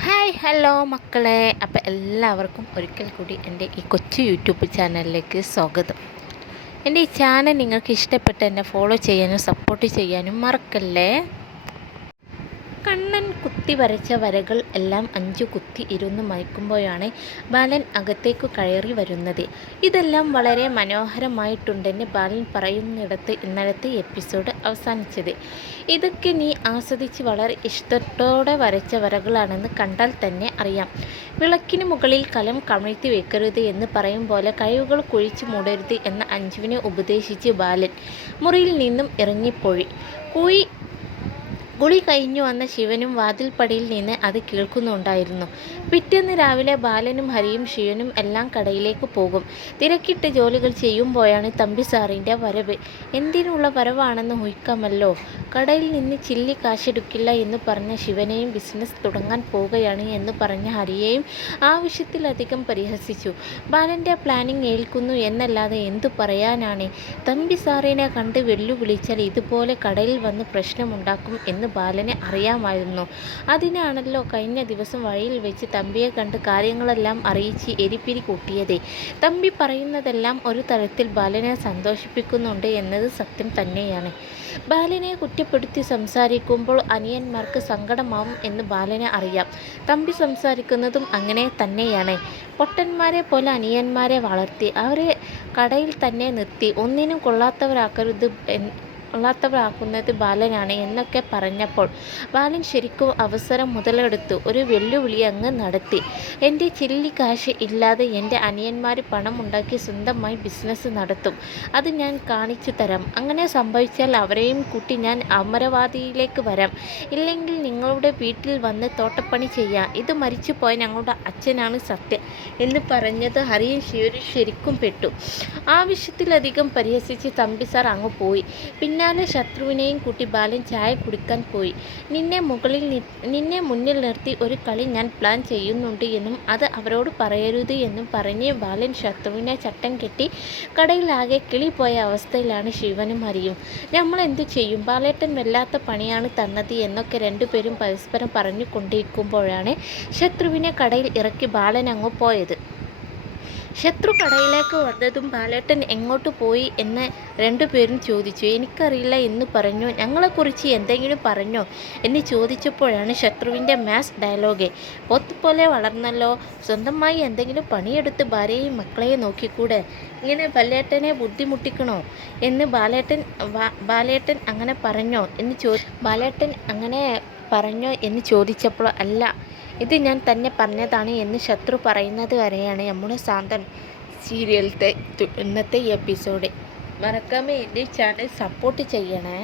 Hi hello മക്കളെ, അപ്പോൾ എല്ലാവർക്കും ഒരിക്കൽ കൂടി എൻ്റെ ഈ കൊച്ചു യൂട്യൂബ് ചാനലിലേക്ക് സ്വാഗതം. എൻ്റെ ഈ ചാനൽ നിങ്ങൾക്ക് ഇഷ്ടപ്പെട്ട് എന്നെ ഫോളോ ചെയ്യാനും സപ്പോർട്ട് ചെയ്യാനും മറക്കല്ലേ. കണ്ണൻ കുത്തി വരച്ച വരകൾ എല്ലാം 5 കുത്തി ഇരുന്ന് മയക്കുമ്പോഴാണ് ബാലൻ അകത്തേക്ക് കയറി വരുന്നത്. ഇതെല്ലാം വളരെ മനോഹരമായിട്ടുണ്ടെന്ന് ബാലൻ പറയുന്നിടത്ത് ഇന്നലത്തെ എപ്പിസോഡ് അവസാനിച്ചത്. ഇതൊക്കെ നീ ആസ്വദിച്ച് വളരെ ഇഷ്ടത്തോടെ വരച്ച വരകളാണെന്ന് കണ്ടാൽ തന്നെ അറിയാം. വിളക്കിന് മുകളിൽ കലം കമഴ്ത്തി വെക്കരുത് എന്ന് പറയും പോലെ കഴിവുകൾ കുഴിച്ചു മൂടരുത് എന്ന് അഞ്ജുവിനെ ഉപദേശിച്ച് ബാലൻ മുറിയിൽ നിന്നും ഇറങ്ങിപ്പോയി. കുളി കഴിഞ്ഞു വന്ന ശിവനും വാതിൽപ്പടിയിൽ നിന്ന് അത് കേൾക്കുന്നുണ്ടായിരുന്നു. പിറ്റേന്ന് രാവിലെ ബാലനും ഹരിയും ശിവനും എല്ലാം കടയിലേക്ക് പോകും. തിരക്കിട്ട് ജോലികൾ ചെയ്യുമ്പോഴാണ് തമ്പി സാറിൻ്റെ വരവ്. എന്തിനുള്ള വരവാണെന്ന് ഊഹിക്കാമല്ലോ. കടയിൽ നിന്ന് ചില്ലി കാശെടുക്കില്ല എന്ന് പറഞ്ഞ ശിവനെയും ബിസിനസ് തുടങ്ങാൻ പോവുകയാണ് എന്ന് പറഞ്ഞ ഹരിയെയും ആവശ്യത്തിലധികം പരിഹസിച്ചു. ബാലൻ്റെ പ്ലാനിങ് ഏൽക്കുന്നു എന്നല്ലാതെ എന്തു പറയാനാണ്. തമ്പി സാറിനെ കണ്ട് വെല്ലുവിളിച്ചാൽ ഇതുപോലെ കടയിൽ വന്ന് പ്രശ്നമുണ്ടാക്കും എന്ന് ബാലനെ അറിയാമായിരുന്നു. അതിനാണല്ലോ കഴിഞ്ഞ ദിവസം വഴിയിൽ വെച്ച് തമ്പിയെ കണ്ട് കാര്യങ്ങളെല്ലാം അറിയിച്ച് എരിപ്പിരി കൂട്ടിയത്. തമ്പി പറയുന്നതെല്ലാം ഒരു തരത്തിൽ ബാലനെ സന്തോഷിപ്പിക്കുന്നുണ്ട് എന്നത് സത്യം തന്നെയാണ്. ബാലനെ കുറ്റപ്പെടുത്തി സംസാരിക്കുമ്പോൾ അനിയന്മാർക്ക് സങ്കടമാവും എന്ന് ബാലനെ അറിയാം. തമ്പി സംസാരിക്കുന്നതും അങ്ങനെ തന്നെയാണ്. പൊട്ടന്മാരെ പോലെ അനിയന്മാരെ വളർത്തി അവരെ കടയിൽ തന്നെ നിർത്തി ഒന്നിനും കൊള്ളാത്തവരാക്കുന്നത് ബാലനാണ് എന്നൊക്കെ പറഞ്ഞപ്പോൾ ബാലൻ ശരിക്കും അവസരം മുതലെടുത്തു ഒരു വെല്ലുവിളി അങ്ങ് നടത്തി. എൻ്റെ ചില്ലി കാശ് ഇല്ലാതെ എൻ്റെ അനിയന്മാർ പണം ഉണ്ടാക്കി സ്വന്തമായി ബിസിനസ് നടത്തും. അത് ഞാൻ കാണിച്ചു തരാം. അങ്ങനെ സംഭവിച്ചാൽ അവരെയും കൂട്ടി ഞാൻ അമരവാദിയിലേക്ക് വരാം. ഇല്ലെങ്കിൽ നിങ്ങളുടെ വീട്ടിൽ വന്ന് തോട്ടപ്പണി ചെയ്യാം. ഇത് മരിച്ചുപോയ ഞങ്ങളുടെ അച്ഛനാണ് സത്യം എന്ന് പറഞ്ഞത് ഹരിയും ശിവനും ശരിക്കും പെട്ടു. ആവശ്യത്തിലധികം പരിഹസിച്ച് തമ്പി സാർ അങ്ങ് പോയി. പിന്നാലെ ശത്രുവിനെയും കൂട്ടി ബാലൻ ചായ കുടിക്കാൻ പോയി. നിന്നെ മുന്നിൽ നിർത്തി ഒരു കളി ഞാൻ പ്ലാൻ ചെയ്യുന്നുണ്ട് എന്നും അത് അവരോട് പറയരുത് എന്നും പറഞ്ഞ് ബാലൻ ശത്രുവിനെ ചട്ടം കെട്ടി. കടയിലാകെ കിളി പോയ അവസ്ഥയിലാണ് ശിവനും ഹരിയും. നമ്മളെന്തു ചെയ്യും, ബാലേട്ടൻ വല്ലാത്ത പണിയാണ് തന്നത് എന്നൊക്കെ രണ്ടുപേരും പരസ്പരം പറഞ്ഞു കൊണ്ടിരിക്കുമ്പോഴാണ് ശത്രുവിനെ കടയിൽ ഇറക്കി ബാലൻ അങ്ങ് പോയത്. ശത്രു കടയിലേക്ക് വന്നതും ബാലേട്ടൻ എങ്ങോട്ട് പോയി എന്ന് രണ്ടുപേരും ചോദിച്ചു. എനിക്കറിയില്ല എന്ന് പറഞ്ഞു. ഞങ്ങളെക്കുറിച്ച് എന്തെങ്കിലും പറഞ്ഞോ എന്ന് ചോദിച്ചപ്പോഴാണ് ശത്രുവിൻ്റെ മാസ് ഡയലോഗ്. പോത്തുപോലെ വളർന്നല്ലോ, സ്വന്തമായി എന്തെങ്കിലും പണിയെടുത്ത് ഭാര്യയും മക്കളെയും നോക്കിക്കൂടെ, ഇങ്ങനെ ബാലേട്ടനെ ബുദ്ധിമുട്ടിക്കണോ എന്ന് ബാലേട്ടൻ അങ്ങനെ പറഞ്ഞോ എന്ന് ചോദിച്ചപ്പോൾ അല്ല, ഇത് ഞാൻ തന്നെ പറഞ്ഞതാണ് എന്ന് ശത്രു പറയുന്നത് വരെയാണ് നമ്മുടെ സാന്തൻ സീരിയലത്തെ ഇന്നത്തെ എപ്പിസോഡ്. മറക്കാമേ എൻ്റെ ചാനൽ സപ്പോർട്ട് ചെയ്യണേ.